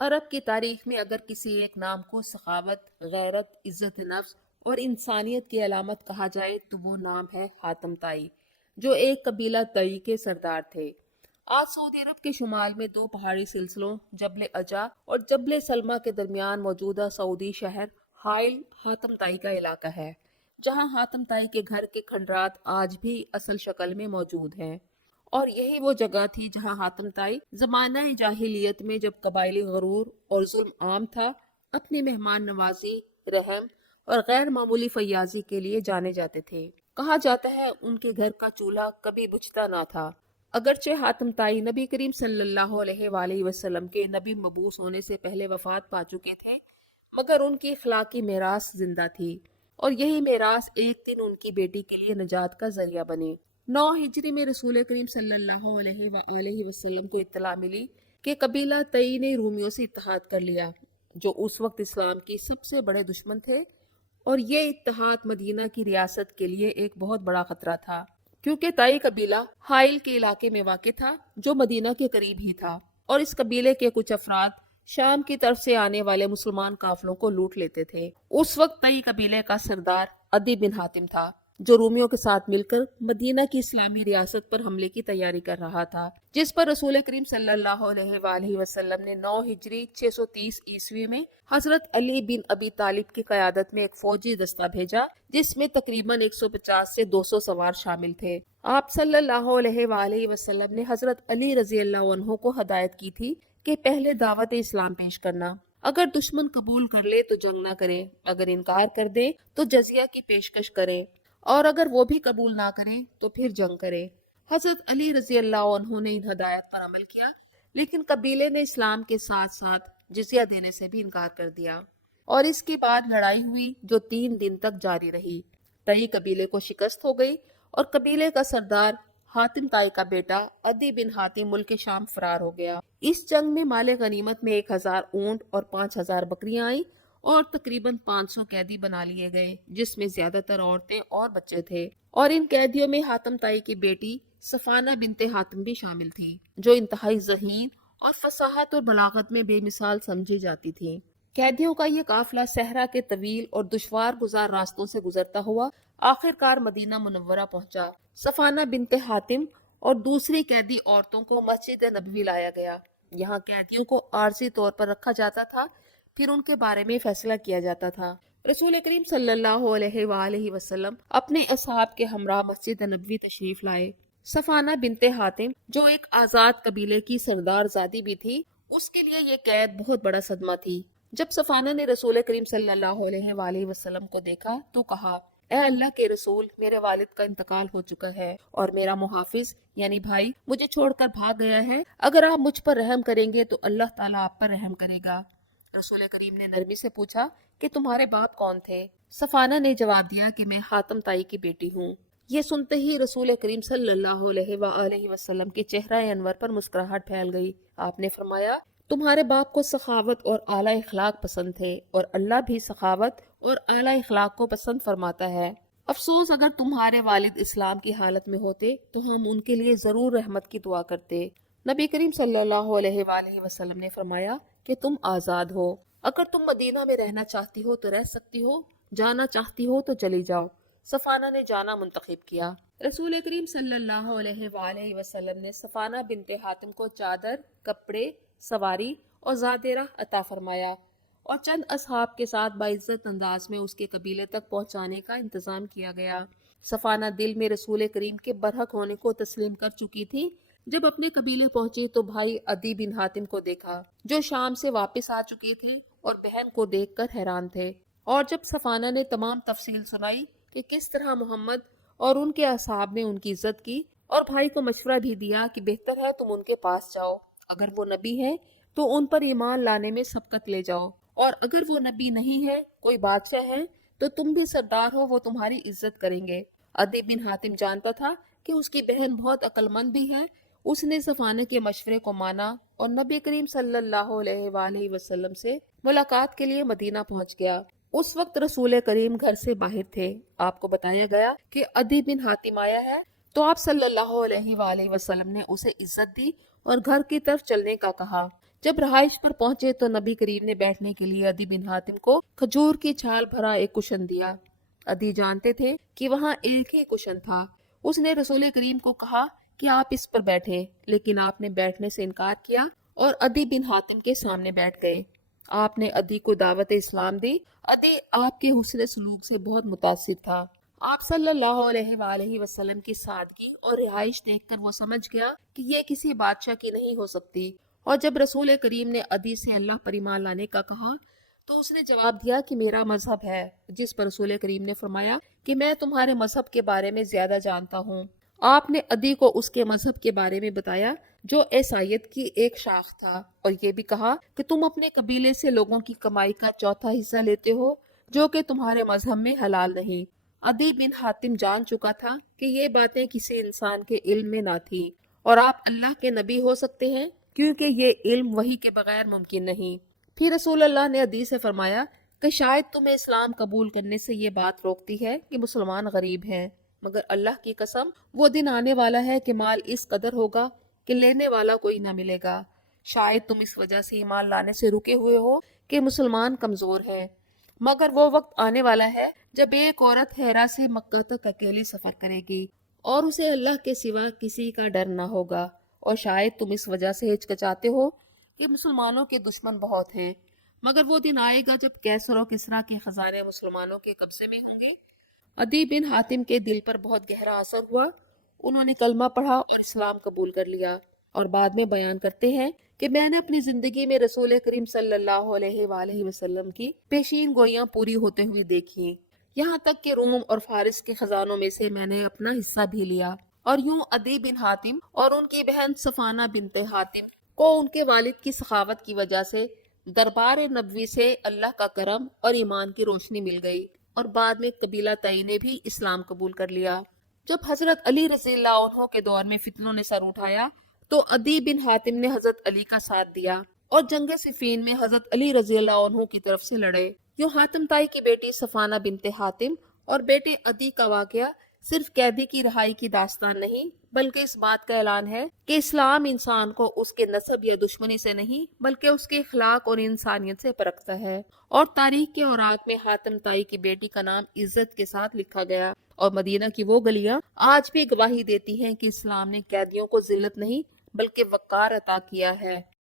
عرب کی تاریخ میں اگر کسی ایک نام کو سخاوت، غیرت، عزت نفس اور انسانیت کی علامت کہا جائے تو وہ نام ہے حاتم طائی، جو ایک قبیلہ طئی کے سردار تھے۔ آج سعودی عرب کے شمال میں دو پہاڑی سلسلوں جبل عجا اور جبل سلمہ کے درمیان موجودہ سعودی شہر حائل حاتم طائی کا علاقہ ہے، جہاں حاتم طائی کے گھر کے کھنڈرات آج بھی اصل شکل میں موجود ہیں۔ اور یہی وہ جگہ تھی جہاں حاتم طائی زمانہ جاہلیت میں، جب قبائلی غرور اور ظلم عام تھا، اپنی مہمان نوازی، رحم اور غیر معمولی فیاضی کے لیے جانے جاتے تھے۔ کہا جاتا ہے ان کے گھر کا چولہا کبھی بجھتا نہ تھا۔ اگرچہ حاتم طائی نبی کریم صلی اللہ علیہ وآلہ وسلم کے نبی مبعوث ہونے سے پہلے وفات پا چکے تھے، مگر ان کی اخلاقی میراث زندہ تھی، اور یہی میراث ایک دن ان کی بیٹی کے لیے نجات کا ذریعہ بنی۔ 9 ہجری میں رسول کریم صلی اللہ علیہ وآلہ وسلم کو اطلاع ملی کہ قبیلہ طئی نے رومیوں سے اتحاد کر لیا، جو اس وقت اسلام کی سب سے بڑے دشمن تھے، اور یہ اتحاد مدینہ کی ریاست کے لیے ایک بہت بڑا خطرہ تھا، کیونکہ طئی قبیلہ حائل کے علاقے میں واقع تھا جو مدینہ کے قریب ہی تھا، اور اس قبیلے کے کچھ افراد شام کی طرف سے آنے والے مسلمان قافلوں کو لوٹ لیتے تھے۔ اس وقت طئی قبیلے کا سردار عدی بن حاتم تھا، جو رومیوں کے ساتھ مل کر مدینہ کی اسلامی ریاست پر حملے کی تیاری کر رہا تھا، جس پر رسول کریم صلی اللہ علیہ وآلہ وسلم نے 9 ہجری 630 عیسوی میں حضرت علی بن ابی طالب کی قیادت میں ایک فوجی دستہ بھیجا، جس میں تقریباً 150 سے 200 سوار شامل تھے۔ آپ صلی اللہ علیہ وآلہ وسلم نے حضرت علی رضی اللہ عنہ کو ہدایت کی تھی کہ پہلے دعوت اسلام پیش کرنا، اگر دشمن قبول کر لے تو جنگ نہ کریں، اگر انکار کر دے تو جزیہ کی پیشکش کریں، اور اگر وہ بھی قبول نہ کریں تو پھر جنگ کریں۔ حضرت علی رضی اللہ عنہ نے ان ہدایت پر عمل کیا، لیکن قبیلے نے اسلام کے ساتھ ساتھ جزیہ دینے سے بھی انکار کر دیا، اور اس کے بعد لڑائی ہوئی جو 3 دن تک جاری رہی۔ طئی قبیلے کو شکست ہو گئی، اور قبیلے کا سردار حاتم طائی کا بیٹا عدی بن حاتم ملک شام فرار ہو گیا۔ اس جنگ میں مال غنیمت میں 1000 اونٹ اور 5000 بکریاں آئیں، اور تقریباً 500 قیدی بنا لیے گئے، جس میں زیادہ تر عورتیں اور بچے تھے، اور ان قیدیوں میں حاتم طائی کی بیٹی صفانہ بنت حاتم بھی شامل تھی، جو انتہائی ذہین اور فصاحت اور بلاغت میں بے مثال سمجھی جاتی تھی۔ قیدیوں کا یہ قافلہ صحرا کے طویل اور دشوار گزار راستوں سے گزرتا ہوا آخر کار مدینہ منورہ پہنچا۔ صفانہ بنت حاتم اور دوسری قیدی عورتوں کو مسجد نبوی لایا گیا۔ یہاں قیدیوں کو عارضی طور پر رکھا جاتا تھا، پھر ان کے بارے میں فیصلہ کیا جاتا تھا۔ رسول کریم صلی اللہ علیہ وآلہ وسلم اپنے اصحاب کے ہمراہ مسجد نبوی تشریف لائے۔ صفانہ بنت حاتم، جو ایک آزاد قبیلے کی سردار زادی بھی تھی، اس کے لیے یہ قید بہت بڑا صدمہ تھی۔ جب صفانہ نے رسول کریم صلی اللہ علیہ وآلہ وسلم کو دیکھا تو کہا، اے اللہ کے رسول، میرے والد کا انتقال ہو چکا ہے، اور میرا محافظ یعنی بھائی مجھے چھوڑ کر بھاگ گیا ہے۔ اگر آپ مجھ پر رحم کریں گے تو اللہ تعالیٰ آپ پر رحم کرے گا۔ رسول کریم نے نرمی سے پوچھا کہ تمہارے باپ کون تھے؟ صفانہ نے جواب دیا کہ میں حاتم طائی کی بیٹی ہوں۔ یہ سنتے ہی رسول کریم صلی اللہ علیہ وآلہ وسلم کے چہرہ انور پر مسکراہٹ پھیل گئی۔ آپ نے فرمایا، تمہارے باپ کو سخاوت اور اعلیٰ اخلاق پسند تھے، اور اللہ بھی سخاوت اور اعلیٰ اخلاق کو پسند فرماتا ہے۔ افسوس اگر تمہارے والد اسلام کی حالت میں ہوتے تو ہم ان کے لیے ضرور رحمت کی دعا کرتے۔ نبی کریم صلی اللہ علیہ وآلہ وسلم نے فرمایا کہ تم آزاد ہو، اگر تم مدینہ میں رہنا چاہتی ہو تو رہ سکتی ہو، جانا چاہتی ہو تو چلی جاؤ۔ صفانہ نے جانا منتخب کیا۔ رسول کریم صلی اللہ علیہ وآلہ وسلم نے صفانہ بنت حاتم کو چادر، کپڑے، سواری اور زاد راہ عطا فرمایا، اور چند اصحاب کے ساتھ باعزت انداز میں اس کے قبیلے تک پہنچانے کا انتظام کیا گیا۔ صفانہ دل میں رسول کریم کے برحق ہونے کو تسلیم کر چکی تھی۔ جب اپنے قبیلے پہنچی تو بھائی عدی بن حاتم کو دیکھا، جو شام سے واپس آ چکے تھے اور بہن کو دیکھ کر حیران تھے، اور جب صفانہ نے تمام تفصیل سنائی کہ کس طرح محمد اور ان کے اصحاب نے ان کی عزت کی، اور بھائی کو مشورہ بھی دیا کہ بہتر ہے تم ان کے پاس جاؤ، اگر وہ نبی ہے تو ان پر ایمان لانے میں سبقت لے جاؤ، اور اگر وہ نبی نہیں ہے، کوئی بادشاہ ہے، تو تم بھی سردار ہو، وہ تمہاری عزت کریں گے۔ عدی بن حاتم جانتا تھا کہ اس کی بہن بہت عقل مند بھی ہے۔ اس نے صفانہ کے مشورے کو مانا اور نبی کریم صلی اللہ علیہ وآلہ وسلم سے ملاقات کے لیے مدینہ پہنچ گیا۔ اس وقت رسول کریم گھر سے باہر تھے۔ آپ کو بتایا گیا کہ عدی بن حاتم آیا ہے، تو آپ صلی اللہ علیہ وآلہ وسلم نے اسے عزت دی اور گھر کی طرف چلنے کا کہا۔ جب رہائش پر پہنچے تو نبی کریم نے بیٹھنے کے لیے عدی بن حاتم کو کھجور کی چھال بھرا ایک کشن دیا۔ عدی جانتے تھے کہ وہاں ایک ہی کشن تھا۔ اس نے رسول کریم کو کہا کہ آپ اس پر بیٹھیں، لیکن آپ نے بیٹھنے سے انکار کیا اور عدی بن حاتم کے سامنے بیٹھ گئے۔ آپ نے عدی کو دعوت اسلام دی۔ عدی آپ کے حسن سلوک سے بہت متاثر تھا۔ آپ صلی اللہ علیہ وآلہ وسلم کی سادگی اور رہائش دیکھ کر وہ سمجھ گیا کہ یہ کسی بادشاہ کی نہیں ہو سکتی، اور جب رسول کریم نے عدی سے اللہ پر ایمان لانے کا کہا تو اس نے جواب دیا کہ میرا مذہب ہے، جس پر رسول کریم نے فرمایا کہ میں تمہارے مذہب کے بارے میں زیادہ جانتا ہوں۔ آپ نے عدی کو اس کے مذہب کے بارے میں بتایا جو عیسائیت کی ایک شاخ تھا، اور یہ بھی کہا کہ تم اپنے قبیلے سے لوگوں کی کمائی کا چوتھا حصہ لیتے ہو جو کہ تمہارے مذہب میں حلال نہیں۔ عدی بن حاتم جان چکا تھا کہ یہ باتیں کسی انسان کے علم میں نہ تھی، اور آپ اللہ کے نبی ہو سکتے ہیں کیونکہ یہ علم وحی کے بغیر ممکن نہیں۔ پھر رسول اللہ نے عدی سے فرمایا کہ شاید تمہیں اسلام قبول کرنے سے یہ بات روکتی ہے کہ مسلمان غریب ہیں، مگر اللہ کی قسم وہ دن آنے والا ہے کہ مال اس قدر ہوگا کہ لینے والا کوئی نہ ملے گا۔ شاید تم اس وجہ سے ایمان لانے سے رکے ہوئے ہو کہ مسلمان کمزور ہے، مگر وہ وقت آنے والا ہے جب ایک عورت ہیرا سے مکہ تک اکیلی سفر کرے گی اور اسے اللہ کے سوا کسی کا ڈر نہ ہوگا، اور شاید تم اس وجہ سے ہچکچاتے ہو کہ مسلمانوں کے دشمن بہت ہیں، مگر وہ دن آئے گا جب کیسر و کسریٰ کے خزانے مسلمانوں کے قبضے میں ہوں گے۔ عدی بن حاتم کے دل پر بہت گہرا اثر ہوا۔ انہوں نے کلمہ پڑھا اور اسلام قبول کر لیا، اور بعد میں بیان کرتے ہیں کہ میں نے اپنی زندگی میں رسول کریم صلی اللہ علیہ وآلہ وسلم کی پیشین گوئیاں پوری ہوتے ہوئی دیکھی، یہاں تک کہ روم اور فارس کے خزانوں میں سے میں نے اپنا حصہ بھی لیا۔ اور یوں عدی بن حاتم اور ان کی بہن صفانہ بنت حاتم کو ان کے والد کی سخاوت کی وجہ سے دربار نبوی سے اللہ کا کرم اور ایمان کی روشنی مل گئی، اور بعد میں قبیلہ تئی نے بھی اسلام قبول کر لیا۔ جب حضرت علی رضی اللہ عنہ کے دور میں فتنوں نے سر اٹھایا تو عدی بن حاتم نے حضرت علی کا ساتھ دیا اور جنگ صفین میں حضرت علی رضی اللہ عنہ کی طرف سے لڑے۔ یوں حاتم تائی کی بیٹی صفانہ بنت حاتم اور بیٹے عدی کا واقعہ صرف قیدی کی رہائی کی داستان نہیں، بلکہ اس بات کا اعلان ہے کہ اسلام انسان کو اس کے نسب یا دشمنی سے نہیں بلکہ اس کے اخلاق اور انسانیت سے پرکھتا ہے۔ اور تاریخ کے اوراق میں حاتم تائی کی بیٹی کا نام عزت کے ساتھ لکھا گیا، اور مدینہ کی وہ گلیاں آج بھی گواہی دیتی ہیں کہ اسلام نے قیدیوں کو ذلت نہیں بلکہ وقار عطا کیا ہے۔